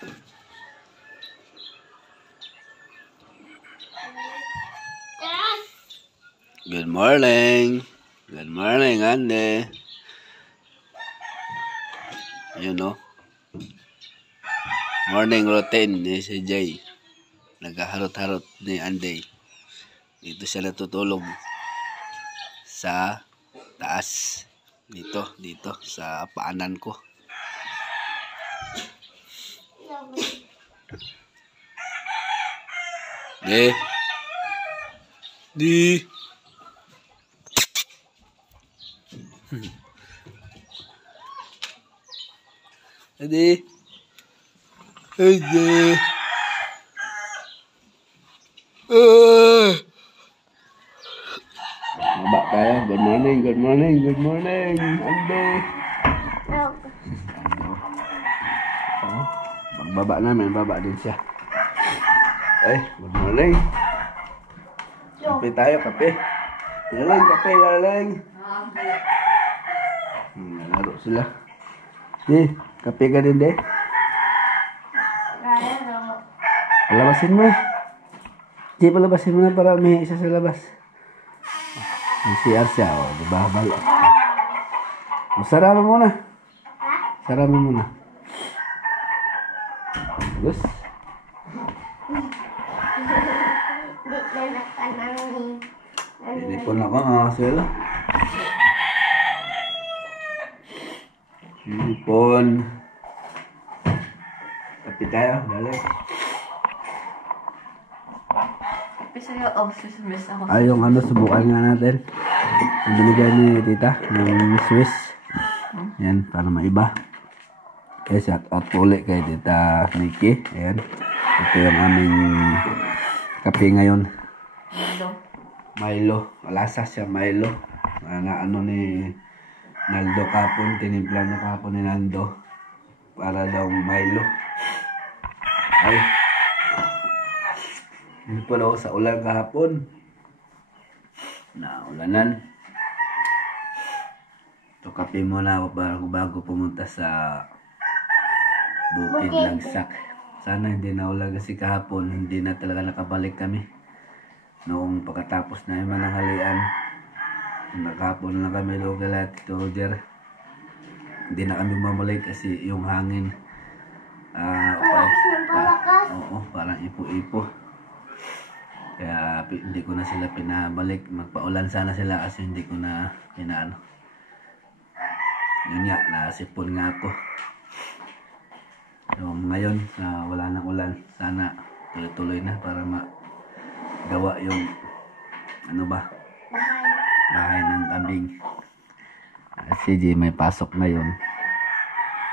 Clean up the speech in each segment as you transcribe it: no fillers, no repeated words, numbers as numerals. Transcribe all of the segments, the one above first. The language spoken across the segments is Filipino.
Good morning. Good morning, Ande. You know, morning routine ni si Jay. Naghaharot-harot ni Ande. Dito siya natutulog sa taas. Dito sa paanan ko. Di. Adi. Adi. Baba tayo. Good morning, good morning, good morning. Ande. Pagbaba namin, baba din siya. Good morning. Kape tayo, kape. Lalang, kape, lalang. Nalaro sila. Kape ka din, de. Palabasin mo. Palabasin mo na para may isa sa labas. Ang CR siya, diba? Balo. Sarama muna. Sarama muna. Bagus. Ini pun ako makakaswela. Ini pun. Tapi tayo, dali. Yung ano, subukan nga natin. Ang binigay ni tita ng Swiss. Yan, para maiba. Shout out po ulit kay tita Nikki. Ayan. Ito yung aming kape ngayon. Milo. Malasa siya, Milo. Ano ni Naldo kapon. Tinimpla na kapon ni Naldo. Para daw Milo. Ay. Hindi po daw sa ulan kahapon. Naulanan. Ito kape muna bago pumunta sa Bukid Lagsak. Sana hindi na ulan kasi kahapon. Hindi na talaga nakabalik kami. Noong pagkatapos na yung mananghalian. Nakahapon na kami local at Roger. Hindi na kami mamalik kasi yung hangin. Parang ipo-ipo. Kaya hindi ko na sila pinabalik. Magpaulan sana sila kasi hindi ko na pinaano. Yun nga, nasipon nga ako. So ngayon, wala nang ulan. Sana tuloy-tuloy na para magawa yung bahay ng kambing. Si G may pasok ngayon.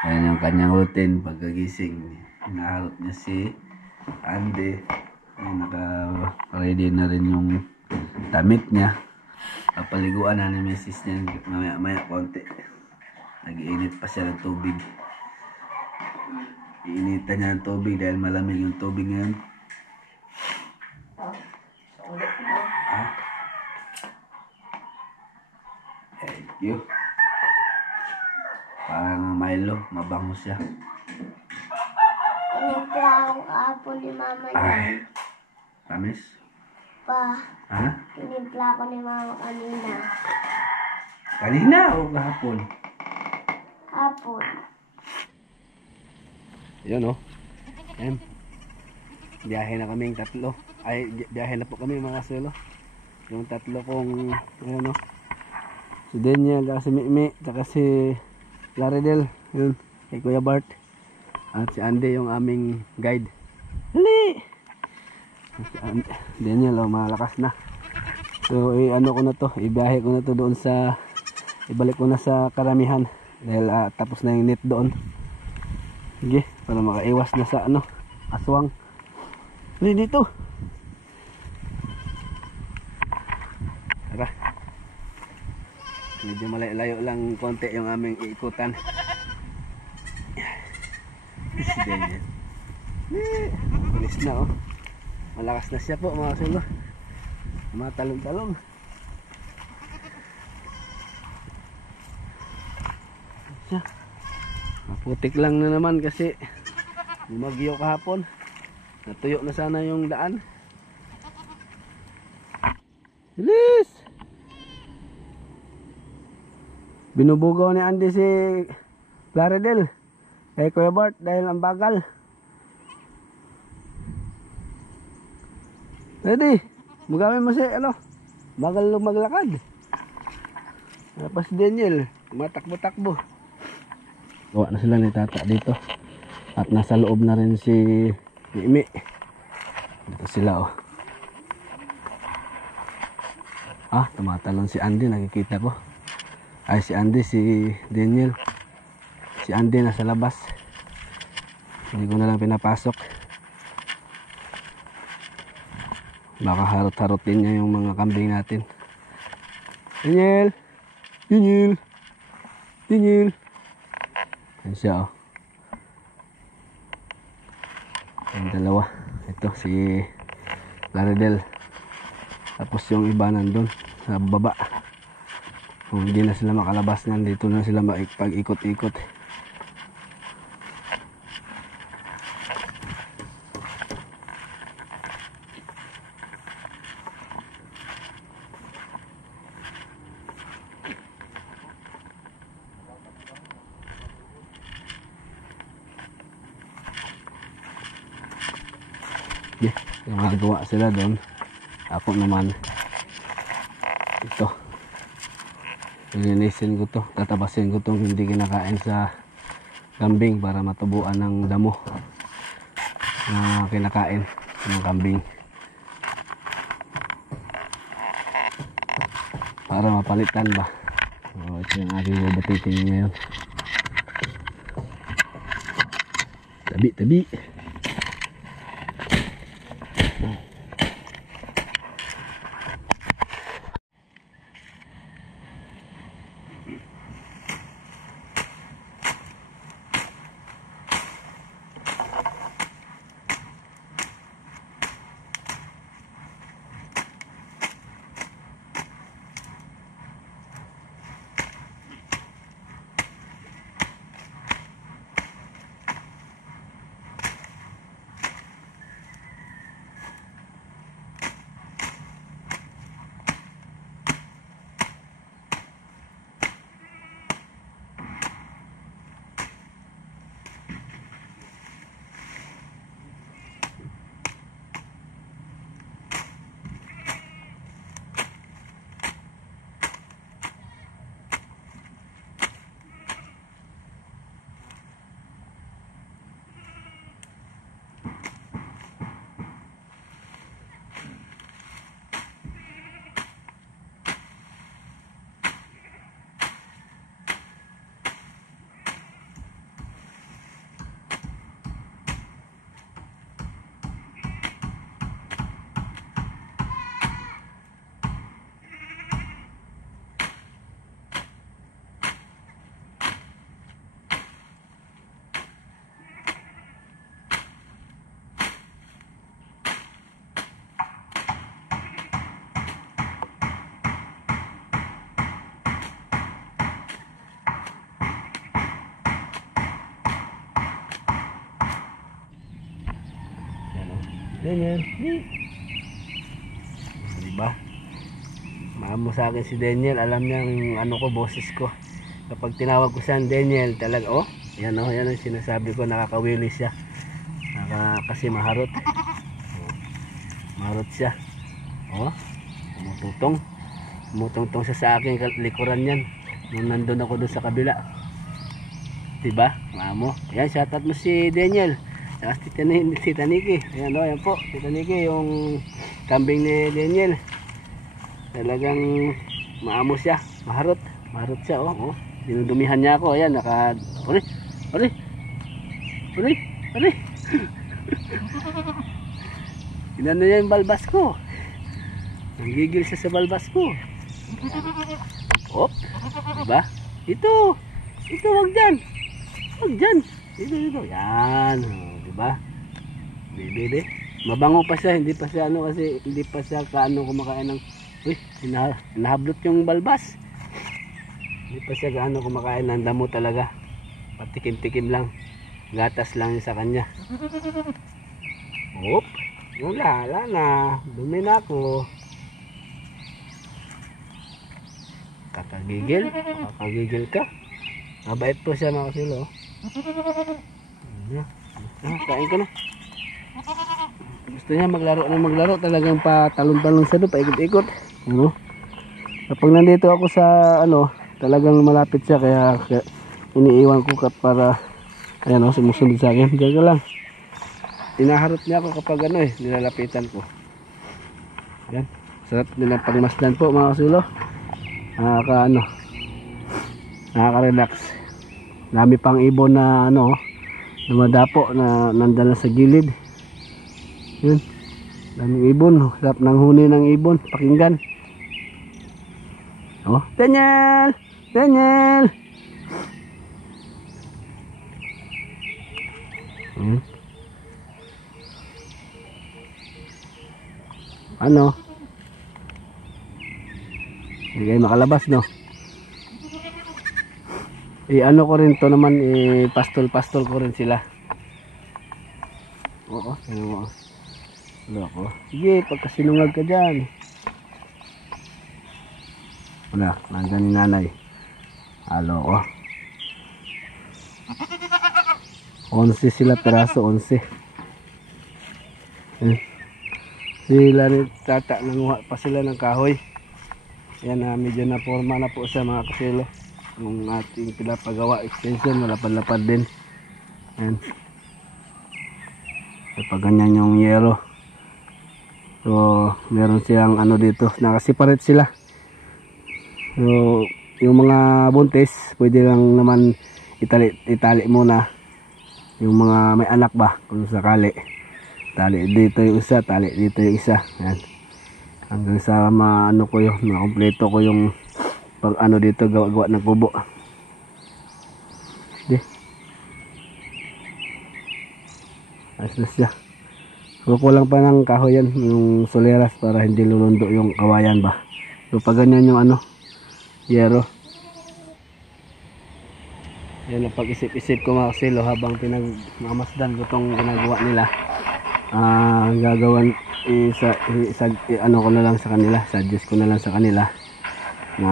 Ayan yung kanyang routine pagkagising. Hinaharot niya si Andy. Naka-ready na rin yung damit niya. Papaliguan na ni Mrs. niya maya konti. Nag-iinit pa siya ng tubig. Iinitan niya ng tubig dahil malamig yung tubig ngayon. Thank you. Parang Milo, mabango siya. Pinimpla akong kahapon ni mama niya. Promise? Pinimpla ako ni mama kanina. Kanina o kahapon? Hapon. Yun o. Biyahe na kaming tatlo. Biyahe na po kami mga solo. Yung tatlo kong, ayun o. Si Daniel, si Mimi, saka si Laredel. Yun, kay Kuya Bart. At si Andy yung aming guide. Dali! Daniel, malakas na. So, ano ko na to, ibiyahe ko na to doon sa, ibalik ko na sa Karamihan. Dahil tapos na yung net doon. Sige, para makaiwas na sa aswang. Dali dito. Tara. Medyo malayo lang konti yung aming iikutan. Si Daniel. Bilis na oh. Malakas na siya po mga sulo. Matalong-talong. Siya. Maputik lang na naman kasi Bumagyo kahapon. Natuyo na sana yung daan. Bilis! Binubugaw ni Andy si Claridel kay Kuya Bart dahil ang bagal. Ready? Magamin mo si bagal maglakad. Tapos Daniel, matakbo-takbo. Gawa na sila ni Tata dito. At nasa loob na rin si Imi. Dito sila tumatalon si Andy, nakikita ko. Ay, si Andy, si Daniel. Si Andy nasa labas. Hindi ko na lang pinapasok. Baka harot-harotin niya yung mga kambing natin. Daniel! Daniel! Daniel! Yan siya Yung dalawa. Ito si Claridel. Tapos yung iba nandun sa baba. Kung hindi na sila makalabas niyan, dito na sila pag-ikot-ikot. Nagagawa sila doon. Ako naman ito, linisin ko to, tatabasin ko tong hindi kinakain sa kambing para matubuan ng damo na kinakain ng kambing, para mapalitan ba. Ito yung aking babatitin ngayon. Tabi. Daniel, diba? Maamo sa akin si Daniel, alam niya ang boses ko. Kapag tinawag ko siya Daniel, talaga yan ang sinasabi ko, nakakawili siya. Kasi maharot. Maharot siya. Tumutungtong siya sa akin likuran yan. Nung nandun ako doon sa kabila. Diba? Maamo. Yan, shoutout mo si Daniel. Saka si Taniki. Ayan yan po. Si Taniki, yung kambing ni Daniel. Talagang maamo siya. Maharot siya. Dinudumihan niya ako. Ayan, Uri. Inano niya yung balbas ko. Nanggigil siya sa balbas ko. Diba? Ito, wag dyan. Dito. Yan. Diba? Bebe. Mabango pa siya, hindi pa siya kasi hindi pa siya kumakain ng hinahablot yung balbas. Hindi pa siya kumakain ng damo talaga. Patikim-tikim lang. Gatas lang sa kanya. Oop. Wala na. Dumi na ako. Kakagigil. Kakagigil ka. Mabait po siya mga kasilo. Kain ka na. Gusto niya maglaro talagang patalon-talon sa doon, paikot-ikot. Ano? Kapag nandito ako sa talagang malapit siya, kaya iniiwan ko para ayan sumusunod sa akin. Diyan ka lang. Inaharap niya ako kapag nilalapitan ko. Yan. Sarap nilang pagmasdan po mga kasulo. Nakaka-relax. Dami pang ibon na dumadapo na nandala sa gilid. Yun. Daming ibon. Sarap ng huni ng ibon. Pakinggan. Oh, Daniel! Daniel! Ano? Hindi kayo makalabas, no? Ano ko rin to naman, pastol-pastol ko rin sila. Oo, ano mo. Wala ko. Sige, pagkasinungag ka dyan. Wala, nandyan ni nanay. Halo ko. 11 sila peraso, 11. Sila ni tata, nanguha pa sila ng kahoy. Yan, medyo na forma na po siya mga kasilo. Yung ating pinapagawa extension, malapad-lapad din. Yan. Kapag ganyan yung yero. So, meron siyang dito, nakasiparate sila. So, yung mga buntis, pwede lang naman itali muna. Yung mga may anak ba, kung sakali. Tali dito yung isa, tali dito yung isa. Yan. Hanggang sa makompleto ko yung pag dito gawa ng kubo. Di. Ayos na siya. Kukulang pa ng kahoy yan, yung soleras para hindi lulundo yung kawayan ba. So pag ganyan yung yero. Yan ang pag-isip-isip ko mga kasilo habang pinagmamasdan ko itong ginagawa nila. Gagawan ko na lang sa kanila, suggest ko na lang sa kanila na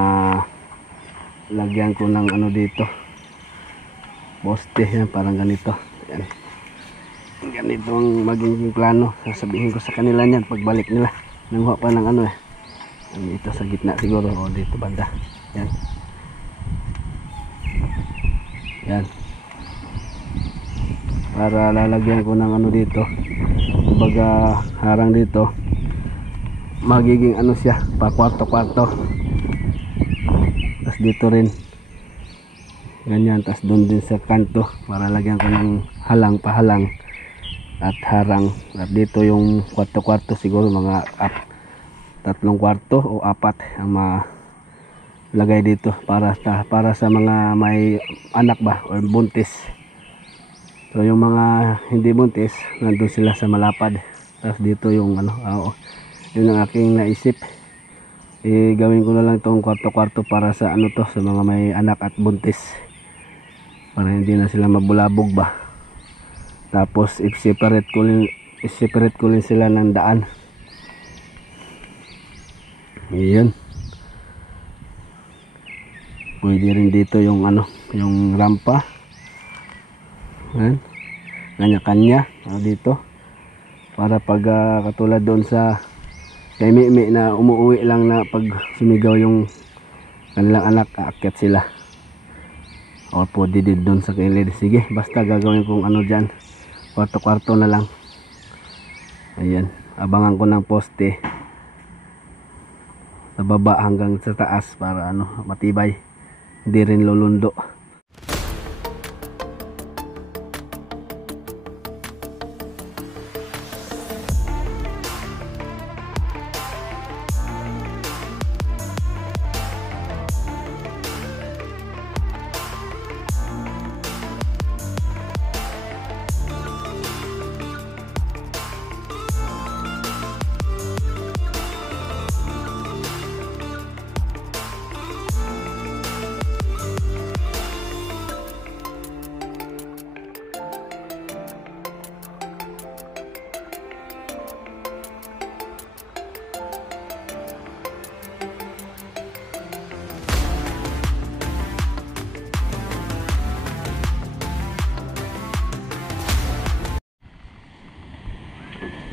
lagyan ko ng dito poste, yan parang ganito. Yan. Ganito ang magiging plano, sasabihin ko sa kanila niyan pagbalik nila. Nanguha pa ng dito sa gitna siguro o dito banda. Yan. Yan. Para lalagyan ko ng dito. Kumbaga harang dito. Magiging siya, pa kwarto-kwarto. Tas dito rin. Ganyan, tas doon din sa kanto para lagyan ko ng pahalang at harang. At dito yung kwarto-kwarto siguro mga 3 kwarto o 4 ang lagay dito para sa mga may anak ba o buntis. So yung mga hindi buntis nandun sila sa malapad. Tapos dito yung yun ang aking naisip. Gawin ko na lang itong kwarto-kwarto para sa sa mga may anak at buntis. Para hindi na sila mabulabog ba. Tapos i-separate ko rin sila ng daan. Iyon. Pwede rin dito yung yung rampa. Yan. Kanya-kanya dito. Para pag katulad doon sa kay Mimi na umuwi lang na pag sumigaw yung kanilang anak, aakyat sila. O pwede din doon sa kilid. Sige, basta gagawin kong dyan. Kwarto-kwarto na lang. Ayan. Abangan ko ng poste sa baba hanggang sa taas para matibay. Hindi rin lulundo.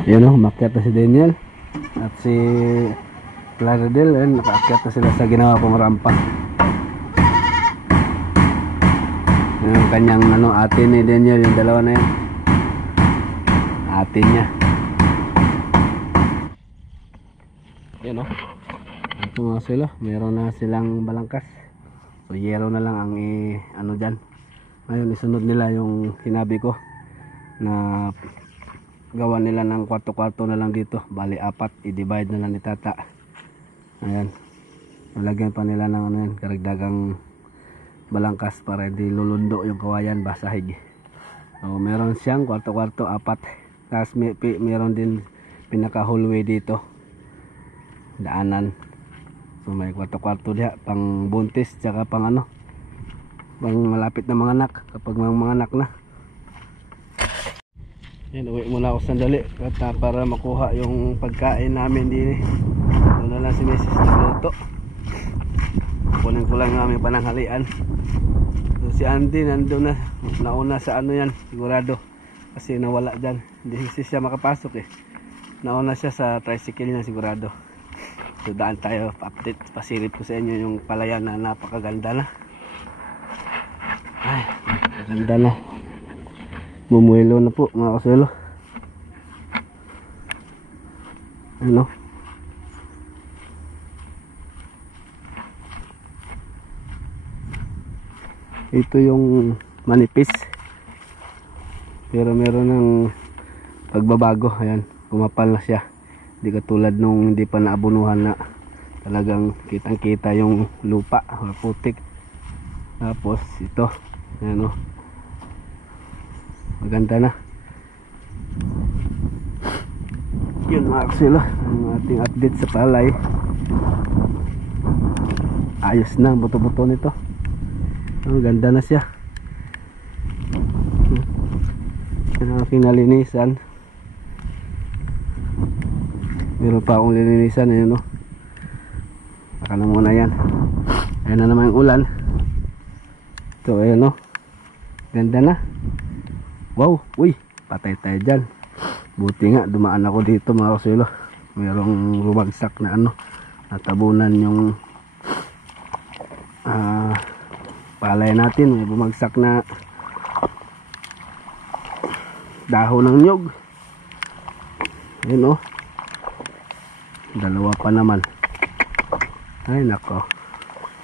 Yun o, umakyat na si Daniel at si Claridel. Ayun, nakaakyat na sila sa ginawa kong rampa. Yung kanyang ate ni Daniel, yung dalawa na yan, ate niya. Yun o, ito nga sila, meron na silang balangkas. So yero na lang ang dyan. Ngayon isunod nila yung sinabi ko na gawa nila ng kwarto-kwarto na lang dito. Bali 4, i-divide na lang ni tata. Ayan, malagyan pa nila ng karagdagang balangkas para hindi lulundo yung kawayan, basahig. So meron siyang kwarto-kwarto 4. Tapos meron din pinaka hallway dito, daanan. So may kwarto-kwarto diha pang buntis tsaka pang pang malapit na mga anak kapag mga anak na. Yan, uwi muna ako sandali para makuha yung pagkain namin din. Doon na lang si Mrs. nagluto. Kunin ko lang namin pananghalian. So si Andy nandun na, nauna sa yan sigurado, kasi nawala dyan, hindi siya makapasok nauna siya sa tricycle niya sigurado. So daan tayo, update, pasilip ko sa inyo yung palayan na napakaganda na. Ay, maganda na. Bumuelo na po mga kasuelo. Ano? Ito yung manipis. Pero meron ng pagbabago. Ayan, kumapal na siya. Hindi katulad nung hindi pa naabunuhan na talagang kitang kita yung lupa o putik. Tapos ito, ayan o, maganda na. Yun mga kasilo, ang ating update sa palay. Ayos na ang buto-buto nito. Ang ganda na siya. Ang aking nalinisan. Meron pa akong lilinisan. Ayan o, baka na muna yan. Ayan na naman yung ulan. So ayan o, ganda na. Wow, uy, patay tayo dyan. Buti nga dumaan ako dito mga kasuelo. Mayroong rumagsak na natabunan yung palay natin. May bumagsak na dahon ng nyog. Ayun o, dalawa pa naman. Ay nako,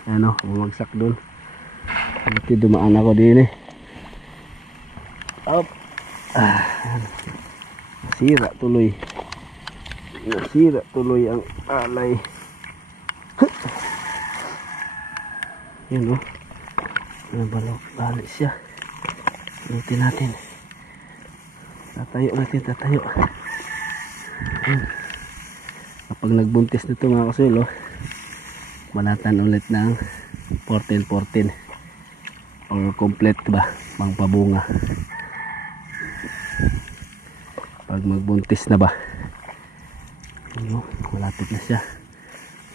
ayun o, bumagsak dun. Buti dumaan ako din Up. Nasira tuloy. Nasira tuloy ang alay. Yan o. Balik siya. Ulitin natin. Tatayo natin, tatayo. Kapag nagbuntis nito mga kasuelo, banatan ulit ng 14-14 or complete ba, pangpabunga. Pag magbuntis na ba, malapit na siya.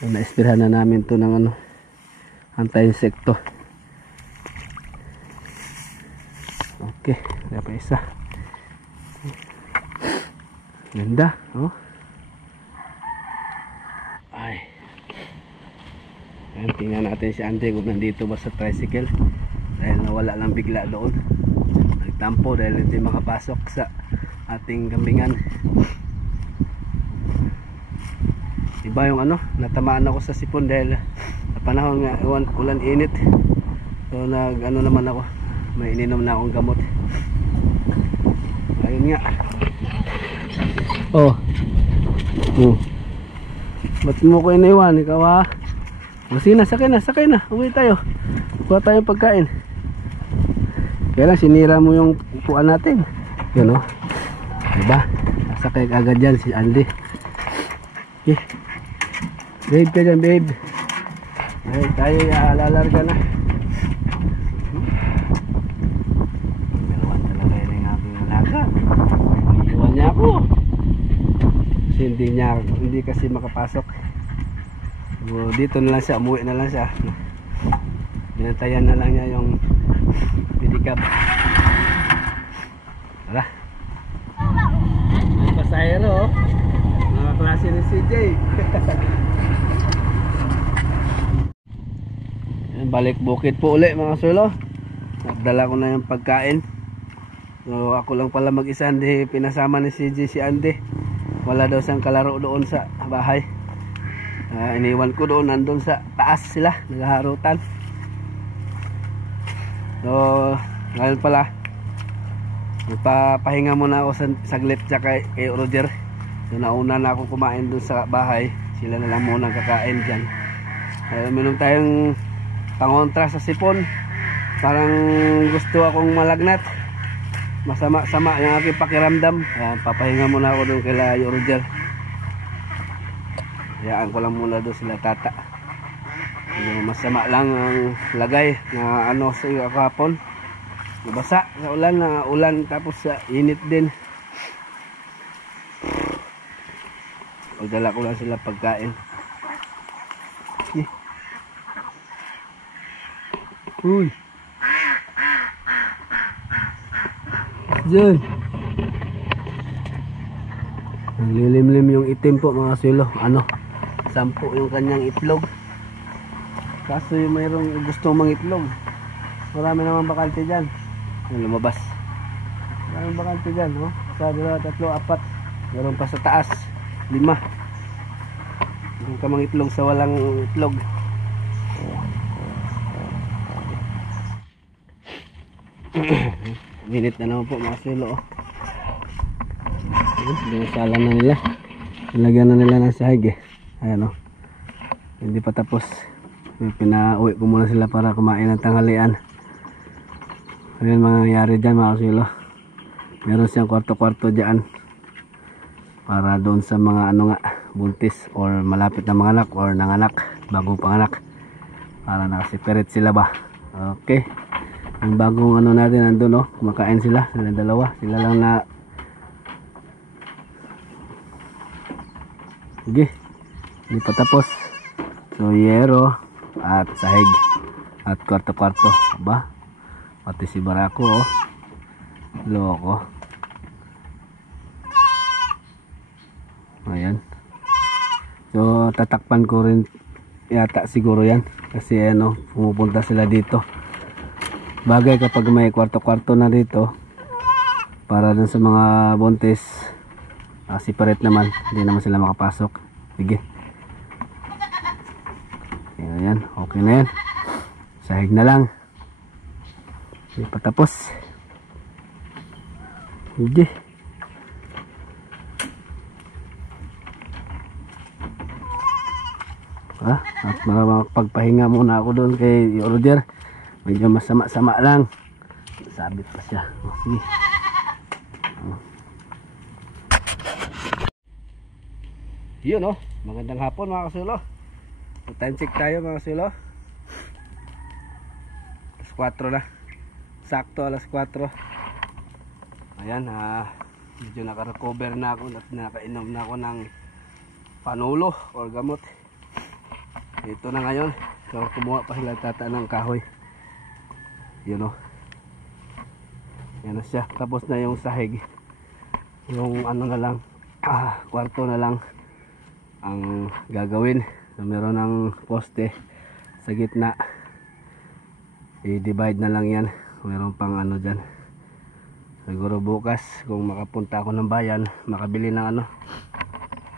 So, na-espirahan na namin to ng anti-insekto. Okay, wala pa isa. Ganda, oh. Ay. Ayan, tingnan natin si Andy kung nandito ba sa tricycle. Dahil nawala lang bigla doon. Nagtampo dahil hindi makapasok sa ating kambingan. Iba yung natamaan ako sa sipon dahil sa panahon nga ulan init. So nag naman ako, may ininom na akong gamot. Ayun nga. Oh. Ba't mo ko iniwan? Ikaw ha? Sige na, sakay na. Uwi tayo. Kuha tayong pagkain. Kaya lang sinira mo yung upuan natin. Yun o. Diba? Sakay agad dyan si Andy. Okay. Babe ka dyan, babe. Ay, tayo lalarga na. Galawan talaga yun yung aking alaga. Iwan niya ako. Kasi hindi kasi makapasok. So, dito na lang siya, umuwi na lang siya. Binantayan na lang niya yung pedicab. Tara. pasahero. Mga klase ni CJ. Yan, balik bukid po uli mga sulo. Nagdala ko na yung pagkain. So ako lang pala mag-isa, hindi pinasama ni CJ si Andy. Wala daw siyang kalaro doon sa bahay. Iniwan ko doon, nandun sa taas sila, naghaharutan. So ngayon pala magpapahinga muna ako saglit tsaka kay Roger. So nauna na ako kumain doon sa bahay. Sila na lang muna kakain dyan. Minom tayong pangontra sa sipon. Parang gusto akong malagnat. Masama-sama yung aking pakiramdam. Papahinga muna ako doon kay Roger. Hayaan ko lang muna doon sila tata. Masama lang ang lagay na ano sa iyo kahapon. Nabasa sa ulan, na ulan tapos sa init din. Pagdala ko lang sila pagkain. Uy. Diyan. Lilim-lim yung itim po mga sulo. Ano? 10 yung kanyang itlog. Kaso yung mayroong gusto mang itlog. Marami naman bakante dyan. Lumabas. Maraming bakante dyan. Oh? 1, 2, 3, 4. Meron pa sa taas. 5. Yung kamang itlog sa walang itlog. Minit na naman po mga sulo. Dinasala na nila. Nilagyan na nila ng sahig eh. Ayan o. Hindi pa tapos. Pinauwi ko muna sila para kumain ng tanghalian. Ayan mangyayari dyan mga sulo. Meron siyang kwarto-kwarto dyan. Para doon sa mga ano nga, buntis or malapit na mga anak or nanganak, bagong panganak. Para nakasipirit sila ba. Okay. Ang bagong ano natin nandun no, kumakain sila, silang dalawa, sila lang na. Sige, hindi pa tapos. So yero at sahig at kwarto-kwarto ba, pati si Barako oh. Loko. Ayan. So tatakpan ko rin yata siguro yan kasi ano, pumupunta sila dito. Bagay kapag may kwarto-kwarto na dito para dun sa mga buntis, separate naman, hindi naman sila makapasok. Sige. Ayan, okay na yan. Sahig na lang. Hindi pa tapos. Sige. At makapagpahinga muna ako doon kay Roger. Medyo masama-sama lang. Sabit pa siya. Sige. Yun oh. Magandang hapon mga kasulo. Time check tayo mga kasulo. Alas 4 na. Sakto alas 4. Ayan. Medyo naka-recover na ako. At nakainom na ako ng panulo or gamot. Ito na ngayon. So kumuha pa sila tata ng kahoy. Yun o. Yan na siya. Tapos na yung sahig. Yung ano na lang, kwarto na lang ang gagawin. So meron ng poste sa gitna. I-divide na lang yan. Meron pang ano dyan. Siguro bukas kung makapunta ako ng bayan, makabili ng ano,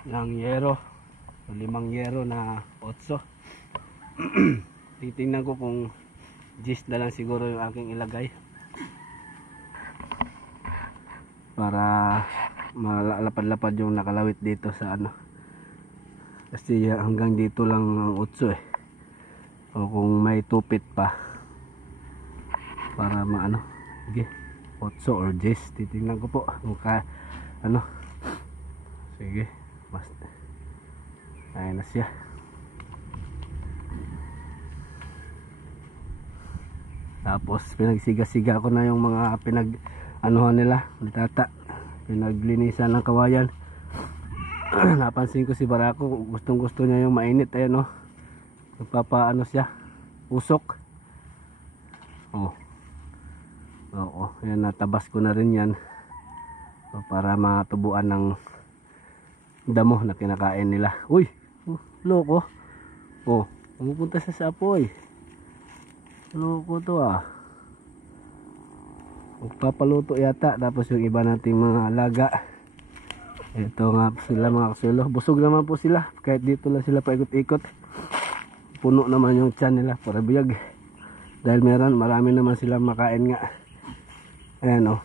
ng yero. 5 yero na 8. Titingnan ko kung gist na lang siguro yung aking ilagay para malapad-lapad yung nakalawit dito sa ano, kasi hanggang dito lang ang 8 eh. O kung may tupit pa para maano, sige, 8 or gist, titingnan ko po mukha ano. Sige, basta ayun na siya. Tapos pinagsiga-siga ko na yung mga pinag-anuhan nila, tata. Pinaglinisan ng kawayan. Napansin ko si Barako, gustong-gusto niya yung mainit, ayan oh. Nagpapaano siya, usok. Oh. Oo, ayan, natabas ko na rin yan. So, para matubuan ng damo na kinakain nila. Uy, loko. Oh, pumupunta sa apoy. Loko to ah. Magpapaluto yata. Tapos yung iba nating mga alaga, ito nga sila mga kasulo. Busog naman po sila. Kahit dito lang sila paikot-ikot. Puno naman yung tiyan nila para biyag. Dahil marami naman sila makain nga. Ayan oh.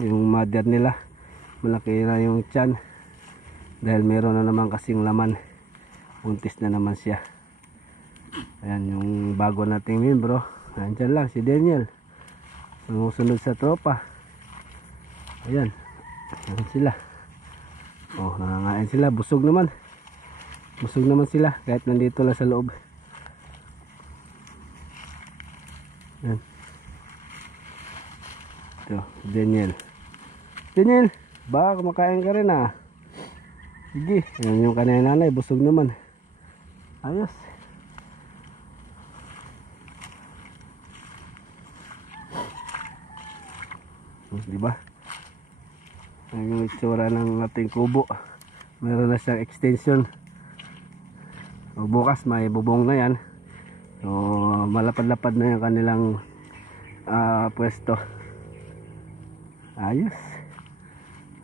Yung mother nila, malaki na yung tiyan. Dahil meron na naman kasing laman. Buntis na naman siya. Ayan yung bago nating membro. Andyan lang si Daniel. Sumusunod sa tropa. Ayan. Ayan sila. Oh, nangangain sila. Busog naman. Busog naman sila kahit nandito lang sa loob. Ayan. Ito, Daniel. Daniel, baka kumakain ka rin ah. Sige. Ayan yung kanina nanay. Busog naman. Ayos. Diba? Ang yung itsura ng ating kubo, meron na siyang extension. O, bukas may bubong na yan. So malapad-lapad na yung kanilang pwesto. Ayos.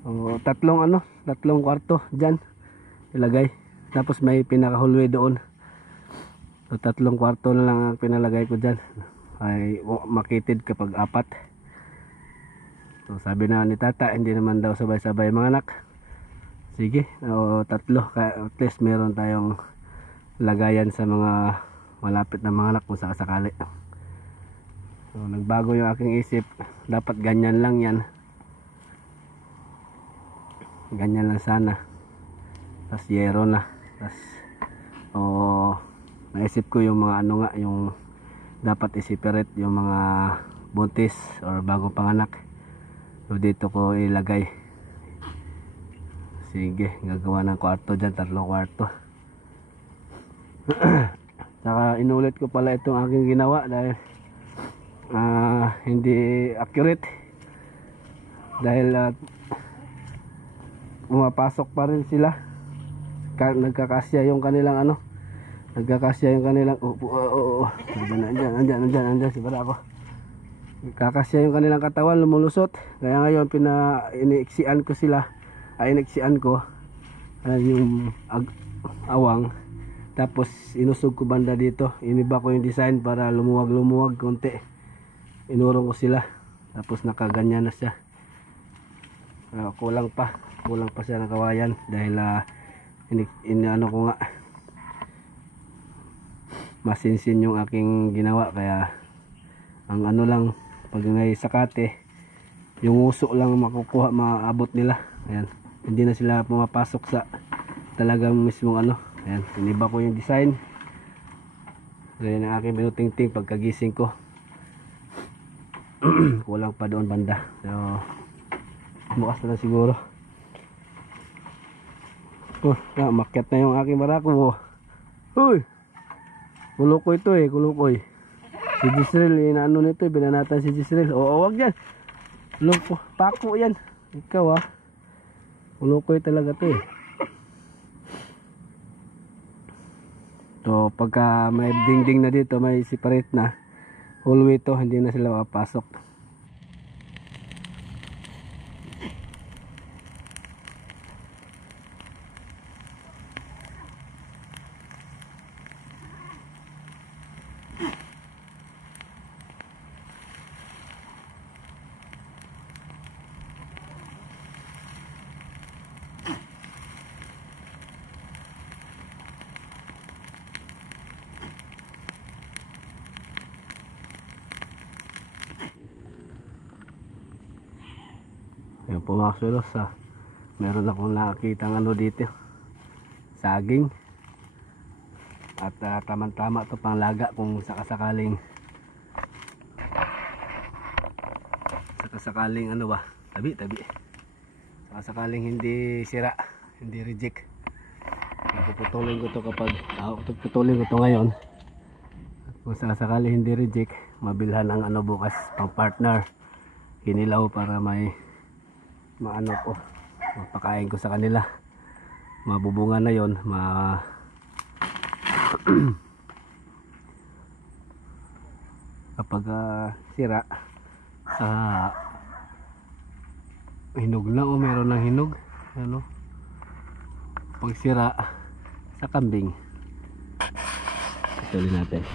O, tatlong kwarto dyan ilagay. Tapos may pinaka-hallway doon. So 3 kwarto na lang ang pinalagay ko dyan. Ay makitid kapag 4. So sabi na ni tata, hindi naman daw sabay-sabay mga anak. Sige, o 3, at least meron tayong lagayan sa mga malapit na mga anak kung sakasakali. So nagbago yung aking isip, dapat ganyan lang yan. Ganyan lang sana. Tapos yero na. Tapos naisip ko yung mga ano nga, yung dapat i-separate yung mga buntis or bagong panganak. So dito ko ilagay. Sige, gagawa ng kwarto dyan, 3 kwarto. Saka inulit ko pala itong aking ginawa dahil hindi accurate. Dahil pumapasok pa rin sila. Nagkakasya yung kanilang ano. Nagkakasya yung kanilang andyan si para ako. Kakasya yung kanilang katawan, lumulusot. Kaya ngayon iniiksian ko sila. Iniiksian ko yung awang. Tapos inusog ko banda dito. Iniba ko yung design para lumuwag konti. Inurong ko sila. Tapos nakaganyan na siya. Kulang pa siya ng kawayan dahil ano ko nga, masinsin yung aking ginawa. Kaya ang ano lang, pag ngay sakate, yung uso lang makukuha, maabot nila. Ayan, hindi na sila pumapasok sa talagang mismong ano. Ayan, iniba ko yung design. Ganyan ang aking binutingting pagkagising ko. Kulang pa doon banda. So bukas na siguro. Makyat na yung aking barako. Uy, kulukoy to kulukoy. Si Gisrel, inaano nito, binanatan si Gisrel. Oo, wag yan. Loko, pako yan. Ikaw kulukoy talaga to So pagka may dingding na dito, may separate na hallway to, hindi na sila mapasok. Yung pumasok sa meron akong nakakita ng ano dito, saging. At tamang-tama to pang laga kung sakasakaling ano ba, tabi sakasakaling hindi sira, hindi reject. Puputulin ko to kapag puputulin ko to ngayon. Kung sakasakaling hindi reject, mabilhan ang ano bukas pang partner, kinilaw para may maano ko, mapakain ko sa kanila. mabubungan na yon, kapag sira sa hinog na o meron ng hinog, ano, pag sira sa kambing, ituloy natin.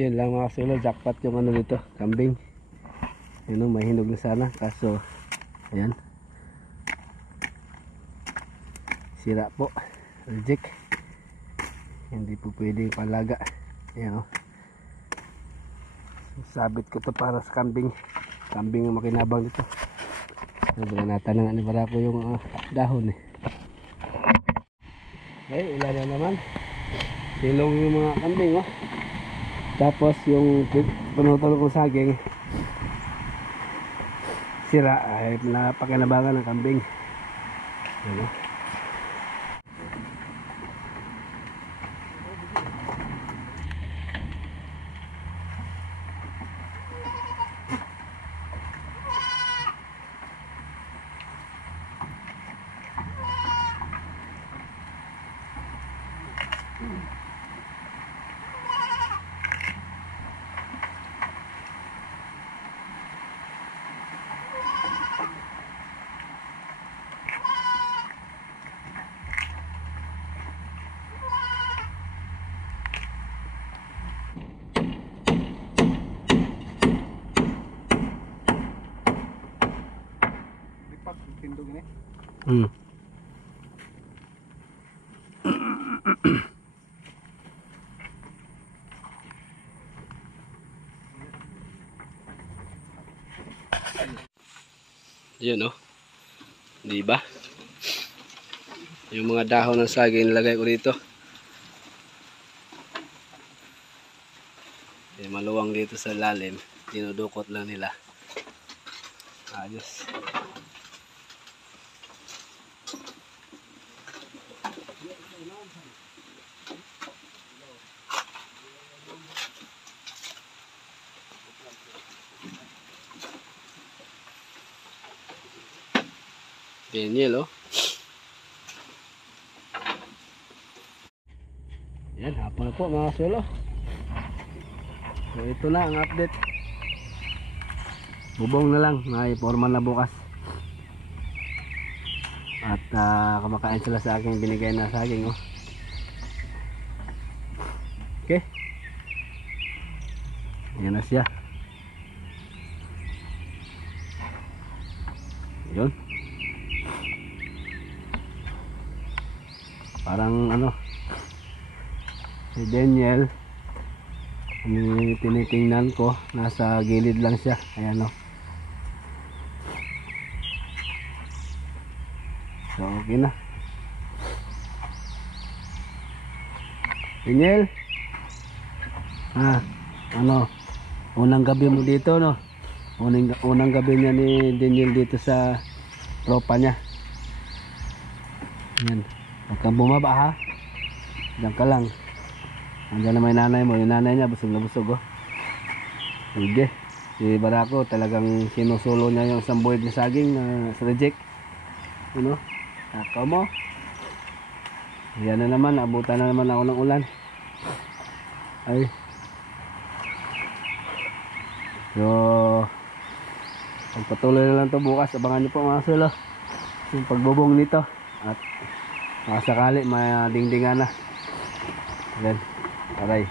Yun lang mga kasulo, jackpot yung ano dito, kambing. Yun, may hinog na sana, kaso ayan, sira po, reject, hindi po pwede palaga. Ayan, sabit ko to para sa kambing ang makinabang dito. Natanang na ni Barako yung dahon Okay, ilan na naman, silong yung mga kambing tapos yung pinutol kong saging sira ay napakinabangan ng kambing. Yun di ba? Yung mga dahon ng saging nilagay ko dito. Maluwang dito sa lalim, dinudukot lang nila. Ayos. Daniel yan, hapon na po mga solo. So ito na ang update. Bubong na lang, may forma na bukas. At kumakain sila sa aking binigay na saging Okay, yan na siya. Yun, parang si Daniel, tinitingnan ko, nasa gilid lang siya. Ayan so okay na. Daniel, unang gabi mo dito unang gabi niya ni Daniel dito sa tropa niya. Yan, huwag kang bumaba diyan ka lang. Andiyan na may nanay mo, yung nanay niya busog na busog Sige, si Barako talagang sinusulo niya yung isang buwid na saging na sa reject. Takaw mo. Yan na naman, abutan na naman ako ng ulan. So pagpatuloy na lang to bukas. Abangan niyo po mga solo yung pagbubong nito. At sakali may dingdingan na. Yan. Aray.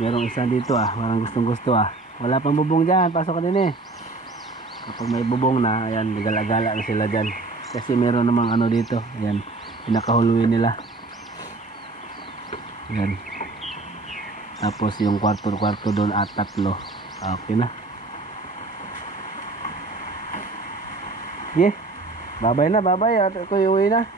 Merong isa dito parang gustong gusto Wala pang bubong dyan, pasok ka din Kapag may bubong na, ayan, gala-gala na sila dyan. Kasi meron namang ano dito, ayan, pinakahuluin nila. Ayan. Tapos yung kwarto-kwarto doon at 3. Okay na. Yeah. Babay na, babay. At ako uwi na.